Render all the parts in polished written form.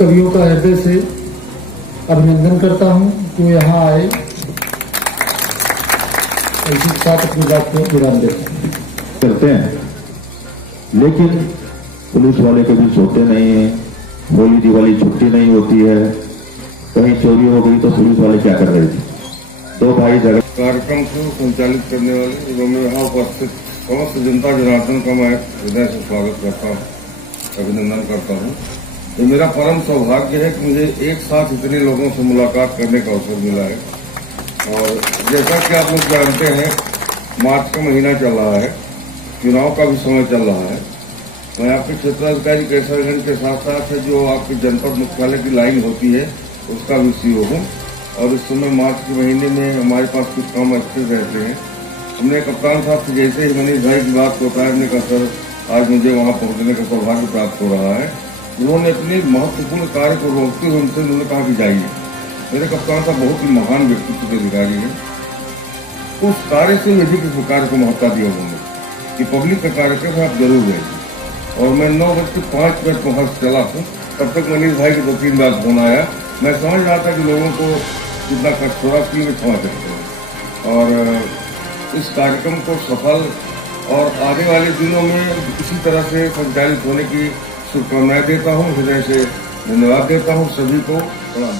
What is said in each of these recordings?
कवियों का हृदय से अभिनंदन करता हूं जो यहाँ आए। इसी के साथ अपनी बात को विराम देते करते हैं, लेकिन पुलिस वाले कभी सोते नहीं है। होली दिवाली छुट्टी नहीं होती है, कहीं चोरी हो गई तो पुलिस वाले क्या कर रहे थे? दो भाई झगड़े। कार्यक्रम को संचालित करने वाले एवं यहाँ उपस्थित समस्त जनता जनार्दन का मैं हृदय से स्वागत करता हूँ, अभिनंदन करता हूँ। ये मेरा परम सौभाग्य है कि मुझे एक साथ इतने लोगों से मुलाकात करने का अवसर मिला है। और जैसा कि आप लोग जानते हैं, मार्च का महीना चल रहा है, चुनाव का भी समय चल रहा है। मैं आपके क्षेत्राधिकारी केसरगंज के साथ साथ जो आपके जनपद मुख्यालय की लाइन होती है उसका भी सीओ हूँ। और इस समय मार्च के महीने में हमारे पास कुछ काम अच्छे रहते हैं। हमने कप्तान साहब से जैसे ही मनीष भाई की बात को बताया, हमने कहा सर आज मुझे वहाँ पहुँचने का सौभाग्य प्राप्त हो रहा है। उन्होंने अपने महत्वपूर्ण कार्य को रोकते हुए उनसे उन्होंने कहा कि जाइए। मेरे कप्तान साहब बहुत ही महान व्यक्तित्व के अधिकारी हैं। उस कार्य से अधिक इस कार्य को महत्ता दिया उन्होंने कि पब्लिक का कार्यक्रम है, आप जरूर जाइए। और मैं 9:05 वहां चला हूँ, तब तक मनीष भाई की 2-3 बार फोन आया। मैं समझ रहा था कि लोगों को कितना कष्ट हो रहा है, मैं समझ सकता हूँ। और इस कार्यक्रम को सफल और आने वाले दिनों में इसी तरह से संचालित होने की शुभकामनाएं देता हूँ, हृदय से धन्यवाद देता हूँ सभी को। प्रणाम।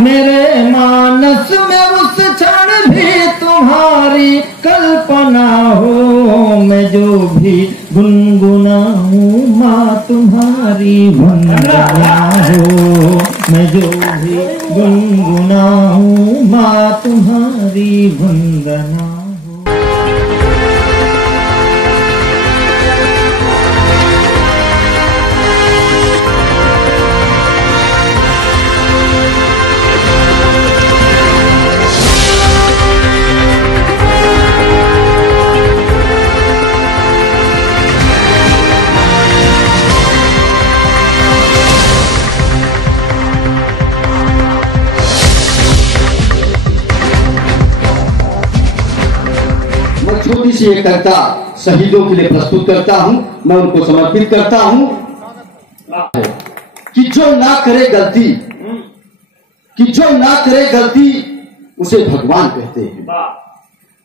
मेरे मानस में उस क्षण भी तुम्हारी कल्पना हो, मैं जो भी गुनगुनाऊं माँ तुम्हारी वंदना हो, मैं जो भी गुनगुनाऊं माँ तुम्हारी वंदना। छोटी सी एक कविता शहीदों के लिए प्रस्तुत करता हूं, मैं उनको समर्पित करता हूं। कि जो ना करे गलती, कि जो ना करे गलती उसे भगवान कहते हैं,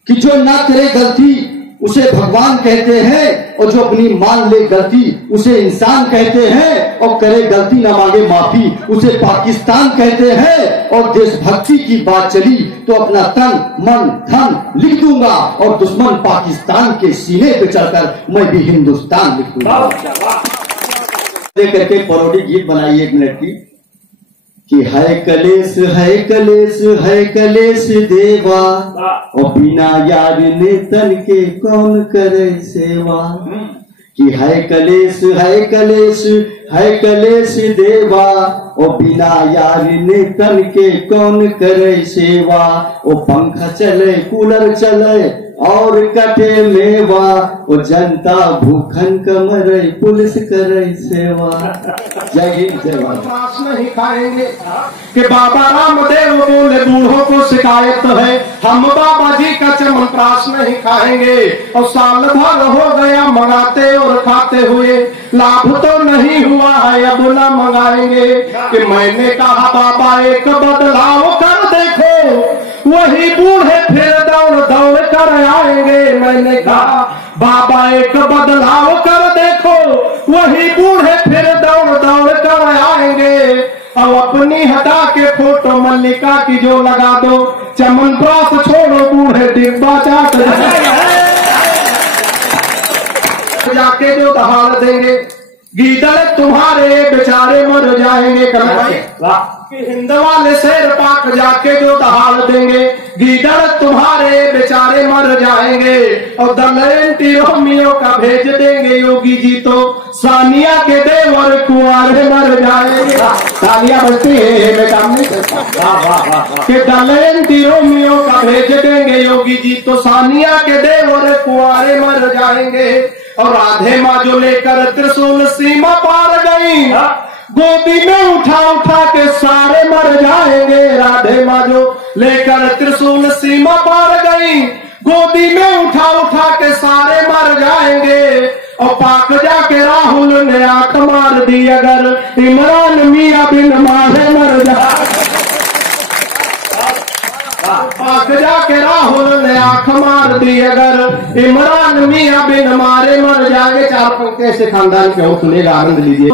कि जो ना करे गलती उसे भगवान कहते हैं, और जो अपनी मान ले गलती उसे इंसान कहते हैं, और करे गलती ना मांगे माफी उसे पाकिस्तान कहते हैं। और देशभक्ति की बात चली तो अपना तन मन धन लिख दूंगा, और दुश्मन पाकिस्तान के सीने पे चढ़कर मैं भी हिंदुस्तान लिख दूंगा। करके परोडी गीत बनाई 1 मिनट की कि है कलेश है कलेश है कलेश देवा, और बिना यार ने तन के कौन करे सेवा। कि है कलेश है कलेश है कलेश देवा, और बिना यार ने तन के कौन करे सेवा। ओ पंखा चले कूलर चले और कटे मेवा, ओ जनता भूखन कमरे पुलिस करे सेवा। जय हिंद जय भारत। मांस नहीं खाएंगे कि बाबा रामदेव बोले बूढ़ों को शिकायत है, हम बाबा जी का च्यवनप्राश नहीं खाएंगे। और साल भर हो गया मंगाते और खाते हुए, लाभ तो नहीं हुआ है अब न मंगाएंगे। कि मैंने कहा बाबा एक बदलाव कर देखो, वही बूढ़े फिर दौड़ दौड़ कर आएंगे। मैंने कहा बाबा एक बदलाव कर देखो, वही बूढ़े फिर दौड़ दौड़ कर आएंगे। अब अपनी हटा के फोटो मल्लिका की जो लगा दो, च्यवनप्राश छोड़ो बूढ़े डिब्बा चाट जाके जो दहाड़ देंगे, गीदड़ तुम्हारे बेचारे मर जाएंगे। कि हिंद वाले शेर पाक जाके जो दहाड़ देंगे, गीदड़ तुम्हारे बेचारे मर जाएंगे। और दलेंटी रोमियो का भेज देंगे योगी जी तो सानिया के देवर कुंवारे मर जाएंगे। सानिया बजती है मैं काम नहीं करता। कि दलेंटी रोमियो का भेज देंगे योगी जी तो सानिया के देवर कुंवारे मर जाएंगे। और राधे माँ जो लेकर त्रिशूल सीमा पार गई, गोदी में उठा उठा के सारे मर जाएंगे। राधे माँ जो लेकर त्रिशूल सीमा पार गई, गोदी में उठा उठा के सारे मर जाएंगे। और पाक जाके राहुल ने आंख मार दी, अगर इमरान मियां बिन मारे मर जाए। पाक जाके राहुल ने आंख मार दी, अगर इमरान मियां बिन मारे मर जाएंगे। 4 पंक्ति से खानदान के हो, सुनेगा आनंद लीजिए।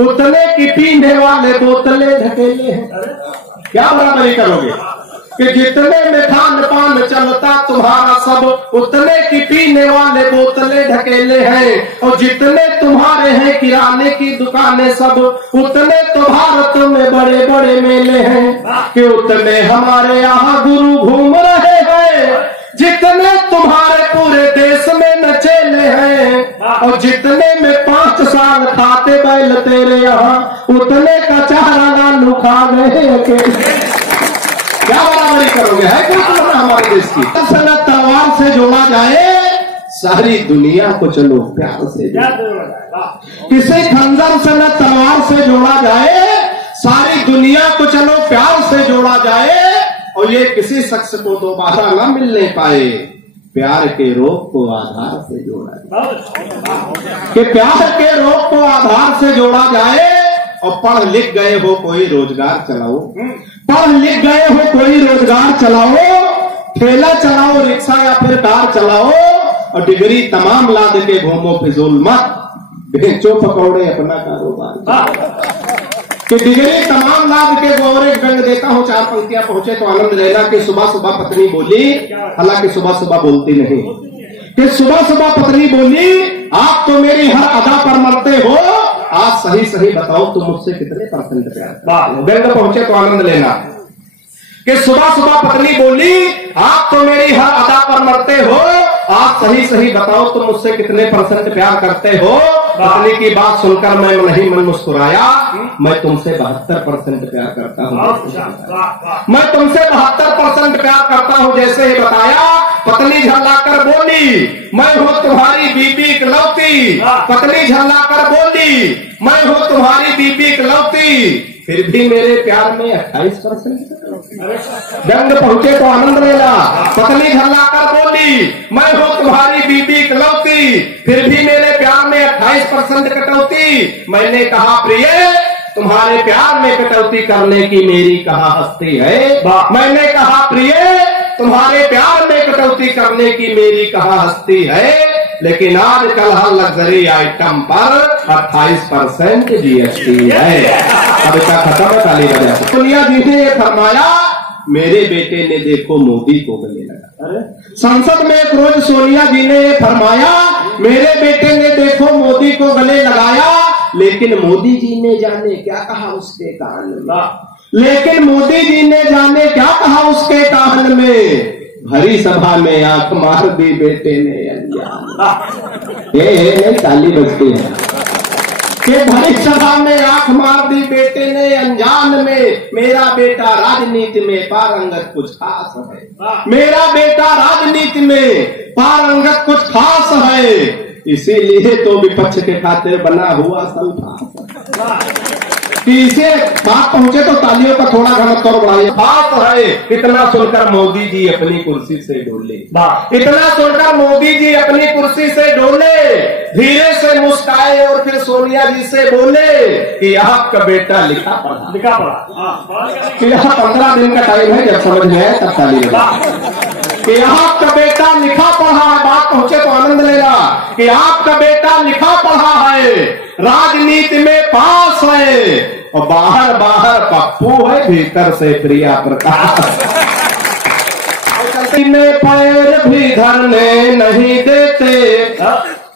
उतने की पीने वाले बोतले ढकेले हैं, क्या बराबरी करोगे? कि जितने में खान पान चलता तुम्हारा सब, उतने की पीने वाले बोतले ढकेले हैं। और जितने तुम्हारे हैं किराने की दुकानें सब, उतने तो भारत में बड़े बड़े मेले हैं। कि उतने हमारे यहाँ गुरु घूम रहे हैं, जितने तुम्हारे पूरे देश में नचेले हैं। और जितने में 5 साल खाते बैल तेरे यहाँ, उतने का चारा नानू खा गए। क्या बराबरी करोगे? है कोई तुलना हमारे देश की? सनत तलवार से जोड़ा जाए, सारी दुनिया को चलो प्यार से किसी खंजर से न तलवार से जोड़ा जाए, सारी दुनिया को चलो प्यार से जोड़ा जाए। और ये किसी शख्स को दोबारा न मिलने पाए, प्यार के रोग को आधार से जोड़ा जाए। कि प्यार के रोग को आधार से जोड़ा जाए। और पढ़ लिख गए हो कोई रोजगार चलाओ, पढ़ लिख गए हो कोई रोजगार चलाओ, ठेला चलाओ रिक्शा या फिर कार चलाओ। और डिग्री तमाम लाद के घूमो फिजूल मत, बेचो पकौड़े अपना कारोबार। कि डिग्री तमाम लाद के गोरे गंग देता हूँ। 4 पंक्तियां पहुंचे तो आनंद लेना। कि सुबह सुबह पत्नी बोली, हालांकि सुबह सुबह बोलती नहीं, कि सुबह सुबह पत्नी बोली, आप तो मेरी हर अदा पर मरते हो, आज सही सही बताओ तुम मुझसे कितने % प्यार। गंग पहुंचे तो आनंद लेना। कि सुबह सुबह पत्नी बोली, आप तो मेरी हर अदा पर मरते हो, आप सही सही बताओ तुम मुझसे कितने % प्यार करते हो। पत्नी की बात सुनकर मैं नहीं मन मुस्कुराया, मैं तुमसे 72% प्यार करता हूँ। मैं तुमसे 72% प्यार करता हूँ जैसे ही बताया। पत्नी झल्लाकर बोली, मैं हूँ तुम्हारी बीबी इकलौती। पत्नी झल्लाकर बोली, मैं हूँ तुम्हारी बीबी इकलौती, फिर भी मेरे प्यार में 28%। व्यंग पहुंचे तो आनंद लेला। पत्नी घर लाकर बोली, मैं हूँ तुम्हारी बीबी इकलौती, फिर भी मेरे प्यार में 28% कटौती। मैंने कहा प्रिय, तुम्हारे प्यार में कटौती करने की मेरी कहाँ हस्ती है। मैंने कहा प्रिय, तुम्हारे प्यार में कटौती करने की मेरी कहाँ हस्ती है। लेकिन आजकल हर लग्जरी आइटम पर 28% GST है। अब क्या खत्म है ताली बजा। सोनिया जी ने फरमाया, मेरे बेटे ने देखो मोदी को गले लगा। संसद में एक रोज सोनिया जी ने फरमाया, मेरे बेटे ने देखो मोदी को गले लगाया। लेकिन मोदी जी ने जाने क्या कहा उसके कान में। लेकिन मोदी जी ने जाने क्या कहा उसके कान में। भरी सभा में आंख मार दी बेटे ने अनजान। ये ताली बजती है कि भरी सभा में आंख मार दी बेटे ने अनजान में। मेरा बेटा राजनीति में पारंगत कुछ खास है। मेरा बेटा राजनीति में पारंगत कुछ खास है। इसीलिए तो विपक्ष के खातिर बना हुआ संघास। इसे बात पहुंचे तो तालियों का थोड़ा घनत्व बढ़ाइए। बात है, इतना सुनकर मोदी जी अपनी कुर्सी से डोले। इतना सुनकर मोदी जी अपनी कुर्सी से डोले, धीरे से मुस्काए और फिर सोनिया जी से बोले कि आपका बेटा लिखा पढ़ा। कि यहाँ 15 दिन का टाइम है, जब समझ में आए तब ताली बजा। कि आपका बेटा लिखा पढ़ा है। बात पहुंचे तो आनंद लेना कि आपका बेटा लिखा पढ़ा है, राजनीति में पास है, और बाहर बाहर पप्पू है, भीतर से प्रिया प्रकाश। में पैर भी धरने नहीं देते।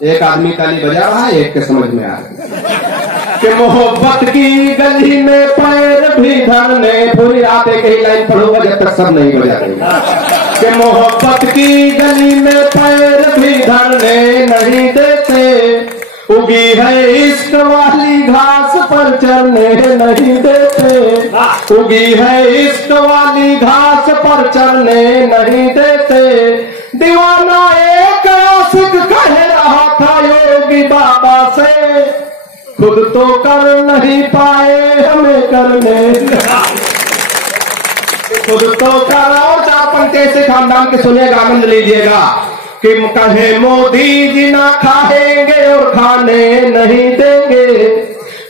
एक आदमी ताली बजा रहा है, एक के समझ में आ रहा कि मोहब्बत की गली में पैर भी धरने। पूरी रात एक ही लाइन पढ़ूंगा जब तक सब नहीं बजा रहे। कि मोहब्बत की गली में पैर भी धरने नहीं देते। उगी है इश्क वाली घास पर चलने नहीं देते। उगी है इश्क वाली घास पर चलने नहीं देते। दीवाना एक आशिक कह रहा था योगी बाबा से, खुद तो कर नहीं पाए हमें करने। खुद तो कर। और 4 ऐसे खानदान के सुनिएगा, आनंद लीजिएगा कि कहे मोदी जी ना खाएंगे और खाने नहीं देंगे।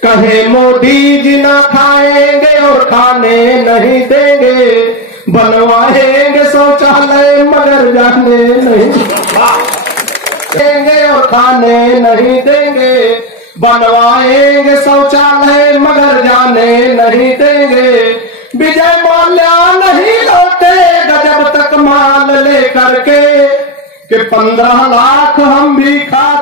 कहे मोदी जी ना खाएंगे और खाने नहीं देंगे। बनवाएंगे शौचालय मगर जाने नहीं देंगे और खाने नहीं देंगे। बनवाएंगे शौचालय मगर जाने नहीं देंगे। विजय माल्या नहीं लौटेगा जब तक माल लेकर के, कि 15 लाख हम भी खा